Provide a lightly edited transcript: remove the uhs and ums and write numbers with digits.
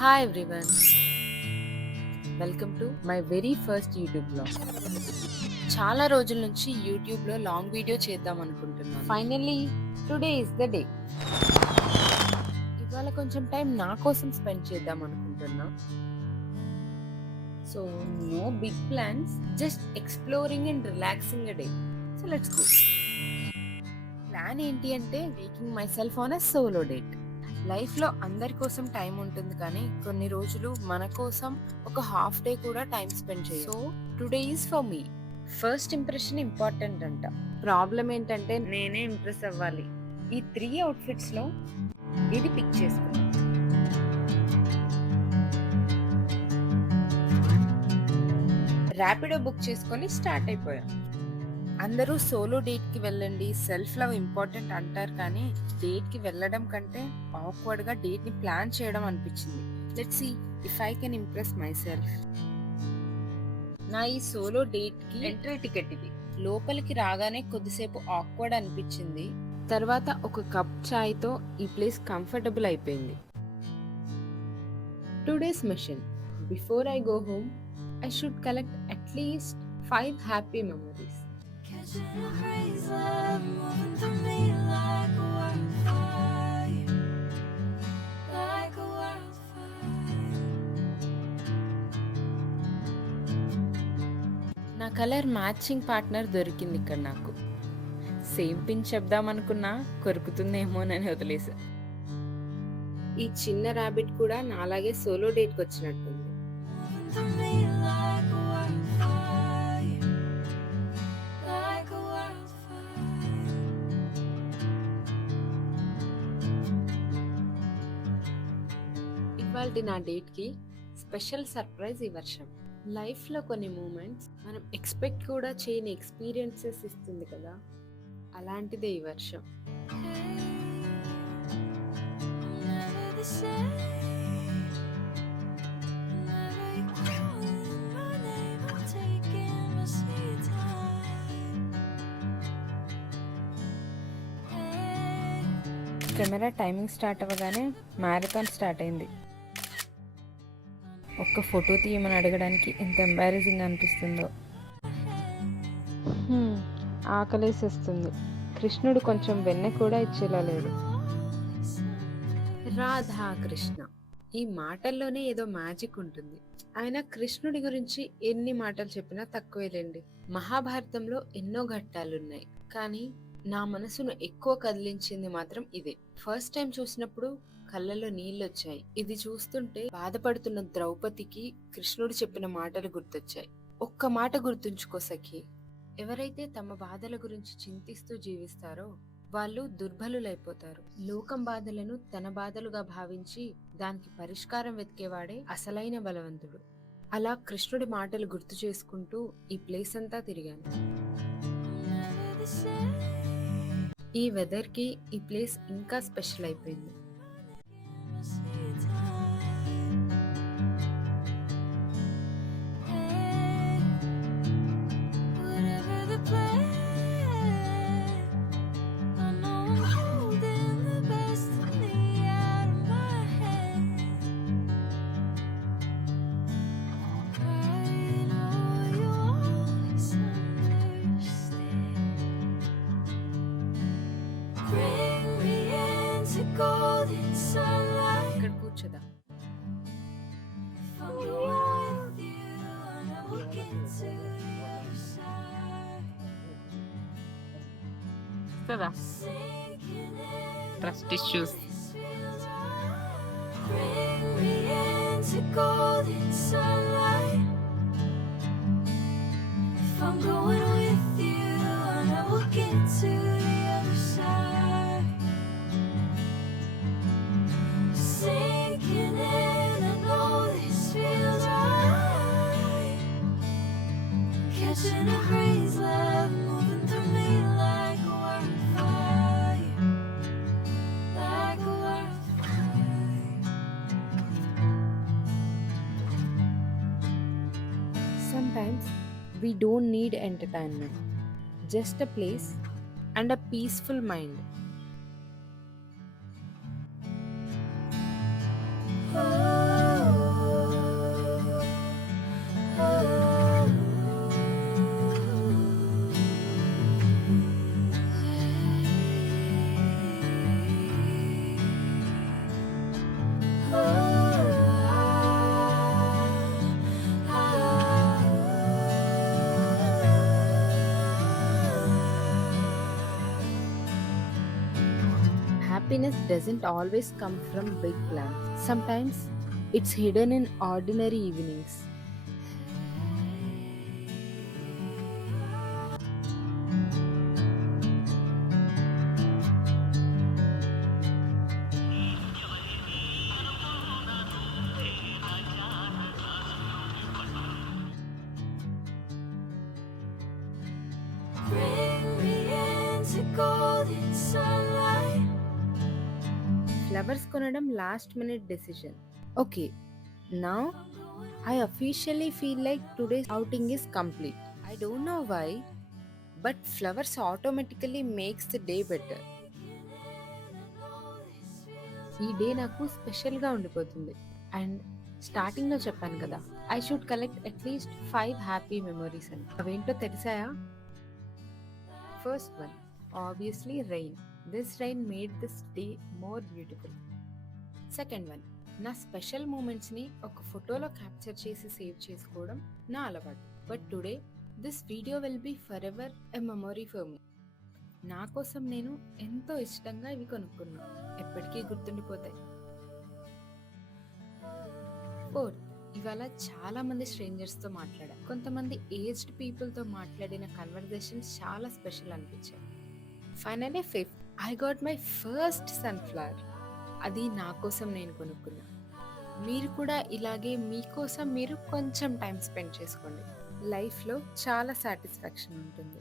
Hi everyone, welcome to my very first YouTube blog. చాలా రోజుల నుంచి యూట్యూబ్లో లాంగ్ వీడియో చేద్దాం అనుకుంటున్నాను. Finally today is the day. ఇవాళ కొంచెం టైం నా కోసం స్పెండ్ చేద్దాం అనుకుంటున్నా. So no big plans, just exploring and relaxing a day. So let's go. Plan ఏంటి అంటే taking myself on a solo date. లైఫ్లో అందరి కోసం టైం ఉంటుంది, కానీ కొన్ని రోజులు మన కోసం ఒక హాఫ్ డే కూడా టైం స్పెండ్ చేయాలి. So today is for me. First impression important అంట. ప్రాబ్లం ఏంటంటే నేనే ఇంప్రెస్ అవ్వాలి. ఈ 3 అవుట్ఫిట్స్ లో ఇది పిక్ చేసుకున్నాను. ర్యాపిడో బుక్ చేసుకొని స్టార్ట్ అయిపోయాం. అందరూ సోలో డేట్కి వెళ్ళండి, సెల్ఫ్ లవ్ ఇంపార్టెంట్ అంటారు, కానీ డేట్కి వెళ్ళడం కంటే ఆక్వర్డ్గా డేట్ని ప్లాన్ చేయడం అనిపించింది. Let's see if I can impress myself. నా ఈ సోలో డేట్కి ఎంట్రీ టికెట్ ఇది. లోపలికి రాగానే కొద్దిసేపు ఆక్వర్డ్ అనిపించింది. తర్వాత ఒక కప్ చాయ్తో ఈ ప్లేస్ కంఫర్టబుల్ అయిపోయింది. Today's mission. Before I go home, I should collect at least 5 happy memories. నా కలర్ మ్యాచింగ్ పార్ట్నర్ దొరికింది ఇక్కడ నాకు. సేమ్ పిన్ చెప్దామనుకున్నా కొరుకుతుందేమోనని వదిలేసా. ఈ చిన్న ర్యాబిట్ కూడా నాలాగే సోలో డేట్కి వచ్చినట్టుంది. ఇవాల్టి నా డేట్కి స్పెషల్ సర్ప్రైజ్ ఈ వర్షం. లైఫ్లో కొన్ని మూమెంట్స్ మనం ఎక్స్పెక్ట్ కూడా చేయని ఎక్స్పీరియన్సెస్ ఇస్తుంది కదా, అలాంటిదే ఈ వర్షం. కెమెరా టైమింగ్ స్టార్ట్ అవ్వగానే మ్యారథాన్ స్టార్ట్ అయింది. ఒక్క ఫోటో తీయమని అడగడానికి ఎంత ఎంబారసింగ్ అనిపిస్తుందో. ఆకలేసేస్తుంది. కృష్ణుడు కొంచెం వెన్నె కూడా ఇచ్చేలా లేడు. రాధా కృష్ణ, ఈ మాటల్లోనే ఏదో మ్యాజిక్ ఉంటుంది. ఆయన కృష్ణుడి గురించి ఎన్ని మాటలు చెప్పినా తక్కువేలేండి. మహాభారతంలో ఎన్నో ఘట్టాలున్నాయి, కానీ నా మనసును ఎక్కువ కదిలించింది మాత్రం ఇదే. ఫస్ట్ టైం చూసినప్పుడు కళ్ళలో నీళ్ళొచ్చాయి. ఇది చూస్తుంటే బాధపడుతున్న ద్రౌపదికి కృష్ణుడు చెప్పిన మాటలు గుర్తొచ్చాయి. ఒక్క మాట గుర్తుంచుకో సఖి, ఎవరైతే తమ బాధల గురించి చింతిస్తూ జీవిస్తారో వాళ్ళు దుర్బలులైపోతారు. లోకం బాధలను తన బాధలుగా భావించి దానికి పరిష్కారం వెతికేవాడే అసలైన బలవంతుడు. అలా కృష్ణుడి మాటలు గుర్తు చేసుకుంటూ ఈ ప్లేస్ అంతా తిరిగాను. ఈ వెదర్కి ఈ ప్లేస్ ఇంకా స్పెషల్ అయిపోయింది. ఇక్కడ కూర్చోదా. Trust issues. Sometimes we don't need entertainment, just a place and a peaceful mind. Oh. Happiness doesn't always come from big plans. Sometimes it's hidden in ordinary evenings. Bring me into golden sunlight. Flowers కొనడం last minute decision. Okay, now I officially feel like today's outing is complete. I don't know why, but flowers automatically makes the day better. ఈ day నాకు స్పెషల్గా ఉండిపోతుంది. And స్టార్టింగ్లో చెప్పాను కదా, I should collect at least 5 happy memories అని. అవేంటో తెలిసాయా? First one, obviously rain. This rain made this day more beautiful. Second one, నా స్పెషల్ మూమెంట్స్ని ఒక ఫోటోలో క్యాప్చర్ చేసి సేవ్ చేసుకోవడం నా అలవాటు. But today this video will be forever a memory for me. నా కోసం నేను ఎంతో ఇష్టంగా ఇవి కొనుక్కున్నా, ఎప్పటికీ గుర్తుండిపోతాయి. ఫోర్త్, ఇవాళ చాలా మంది స్ట్రేంజర్స్తో మాట్లాడా. కొంతమంది ఏజ్డ్ పీపుల్తో మాట్లాడిన కన్వర్జేషన్స్ చాలా స్పెషల్ అనిపించాయి. Finally fifth, I got my first sunflower. అది నా కోసం నేను కొనుక్కున్నా. మీరు కూడా ఇలాగే మీకోసం మీరు కొంచెం టైం స్పెండ్ చేసుకోండి. లైఫ్లో చాలా సాటిస్ఫాక్షన్ ఉంటుంది.